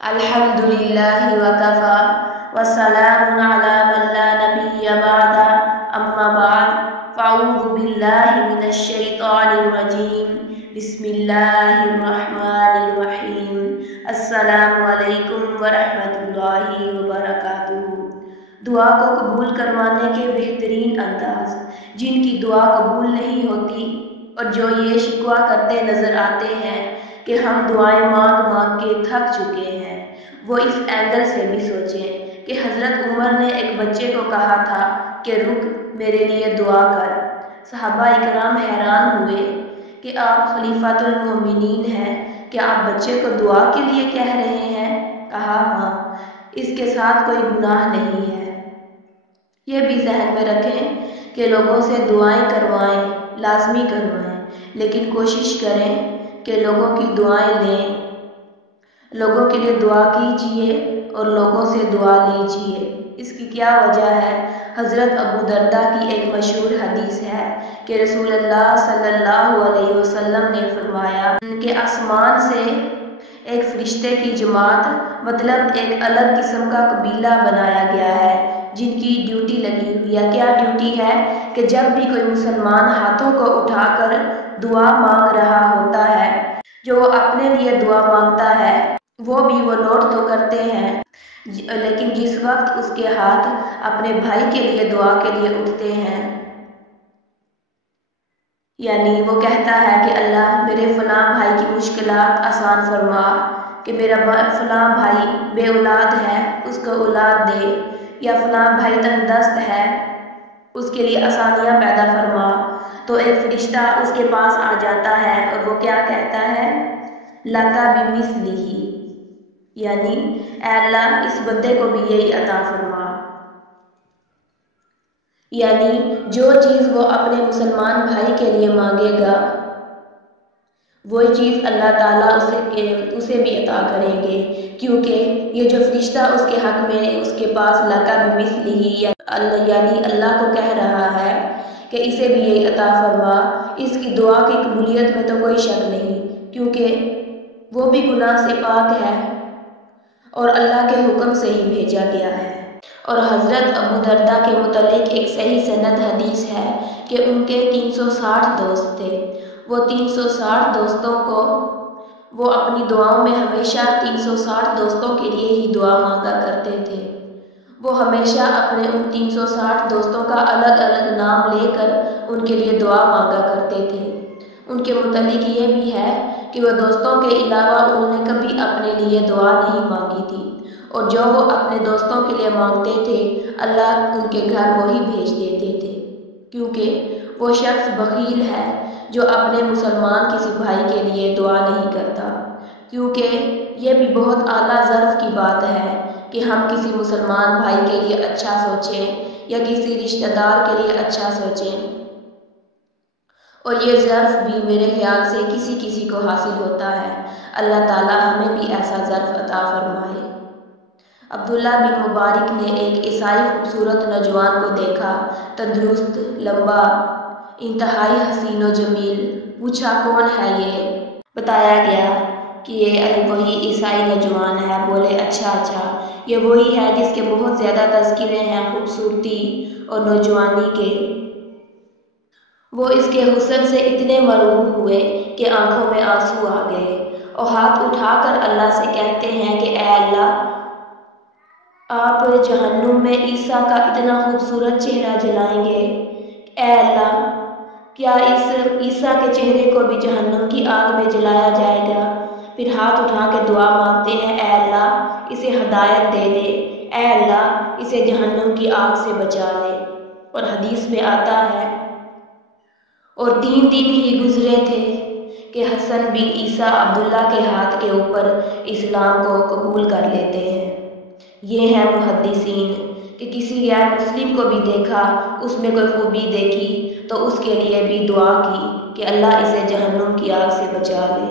अल्हम्दुलिल्लाहि वकफ़ा वस्सलामुन अला मन ला नबिय्य बअदा अम्मा बाद फ़अऊज़ु बिल्लाहि मिनश शैतानिर रजीम बिस्मिल्लाहिर रहमानिर रहीम अस्सलामु अलैकुम व रहमतुल्लाहि व बरकातुहू। दुआ को कबूल करवाने के बेहतरीन अंदाज। जिनकी दुआ कबूल नहीं होती और जो ये शिकवा करते नजर आते हैं कि हम दुआएं मांग मांग के थक चुके हैं, वो इस एंगल से भी सोचें कि हज़रत उमर ने एक बच्चे को कहा था कि रुक मेरे लिए दुआ कर। सहाबा इकराम हैरान हुए कि आप खलीफातुल मोमिनीन हैं, क्या आप बच्चे को दुआ के लिए कह रहे हैं? कहा हाँ, इसके साथ कोई गुनाह नहीं है। ये भी जहन में रखें कि लोगों से दुआएं करवाएं, लाजमी करवाएं, लेकिन कोशिश करें कि लोगों की दुआएं लें, लोगों के लिए दुआ कीजिए और लोगों से दुआ लीजिए। इसकी क्या वजह है? हज़रत अबू दर्दा की एक मशहूर हदीस है कि रसूलुल्लाह सल्लल्लाहु अलैहि वसल्लम ने फरमाया कि आसमान से एक फरिश्ते की जमात, मतलब एक अलग किस्म का कबीला बनाया गया है, जिनकी ड्यूटी लगी हुई है। क्या ड्यूटी है? कि जब भी कोई मुसलमान हाथों को उठाकर दुआ मांग रहा होता है, जो वो अपने लिए दुआ मांगता है वो नोट तो करते हैं, लेकिन जिस वक्त उसके हाथ अपने भाई के लिए दुआ के लिए उठते हैं, यानी वो कहता है कि अल्लाह मेरे फलां भाई की मुश्किलात आसान फरमा, कि मेरा फलां भाई बे औलाद है उसको औलाद दे, या फलां भाई तंगदस्त है उसके लिए आसानियाँ पैदा फरमा, तो एक फरिश्ता उसके पास आ जाता है और वो क्या कहता है? लका बिमिस्लिही, यानी ऐ अल्लाह इस बंदे को भी यही अता फरमा। यानी जो चीज़ वो अपने मुसलमान भाई के लिए मांगेगा वही चीज़ अल्लाह ताला उसे भी अता करेंगे, क्योंकि ये जो फरिश्ता उसके हक में उसके पास लका बिमिस्लिही यानी अल्लाह को कह रहा है कि इसे भी यही अता फरमा, इसकी दुआ की कबूलियत में तो कोई शक नहीं, क्योंकि वो भी गुनाह से पाक है और अल्लाह के हुक्म से ही भेजा गया है। और हज़रत अबू दर्दा के मुतालिक एक सही सनद हदीस है कि उनके 360 दोस्त थे। वो 360 दोस्तों को वो अपनी दुआओं में हमेशा 360 दोस्तों के लिए ही दुआ मांगा करते थे। वो हमेशा अपने उन 360 दोस्तों का अलग अलग नाम लेकर उनके लिए दुआ मांगा करते थे। उनके मुतालिक ये भी है कि वो दोस्तों के अलावा उन्होंने कभी अपने लिए दुआ नहीं मांगी थी, और जो वो अपने दोस्तों के लिए मांगते थे अल्लाह उनके घर वही भेज देते थे, क्योंकि वो शख्स बखील है जो अपने मुसलमान किसी भाई के लिए दुआ नहीं करता। क्योंकि ये भी बहुत आला ज़र्फ़ की बात है कि हम किसी मुसलमान भाई के लिए अच्छा सोचें या किसी रिश्तेदार के लिए अच्छा सोचें, और ये ज़र्फ़ भी मेरे ख्याल से किसी किसी को हासिल होता है। अल्लाह ताला हमें भी ऐसा ज़र्फ़ अता फरमाए। अब्दुल्ला बिन मुबारक ने एक ईसाई खूबसूरत नौजवान को देखा, तंदुरुस्त, लंबा, इंतहाई हसीन व जमील। पूछा कौन है ये? बताया गया कि ये वही ईसाई नौजवान है। बोले अच्छा, ये वही है जिसके बहुत ज़्यादा तज़किरे हैं खूबसूरती और नौजवानी के। वो इसके हुस्न से इतने मरूब हुए कि आंखों में आंसू आ गए और हाथ उठाकर अल्लाह से कहते हैं कि ऐ अल्लाह, आप जहन्नुम में ईसा का इतना खूबसूरत चेहरा जलाएंगे। ऐ अल्लाह, क्या इस ईसा के चेहरे को भी जहन्नुम की आग में जलाया जाएगा? फिर हाथ उठा के दुआ मांगते हैं, ऐ अल्लाह इसे हिदायत दे दे, ऐ अल्लाह इसे जहन्नुम की आग से बचा ले। और हदीस में आता है, और 3 दिन ही गुजरे थे कि हसन बिन ईसा अब्दुल्ला के हाथ के ऊपर इस्लाम को कबूल कर लेते हैं। ये है मुहद्दिसीन कि किसी गैर मुस्लिम को भी देखा, उसमें कोई खूबी देखी तो उसके लिए भी दुआ की कि अल्लाह इसे जहन्नुम की आग से बचा ले।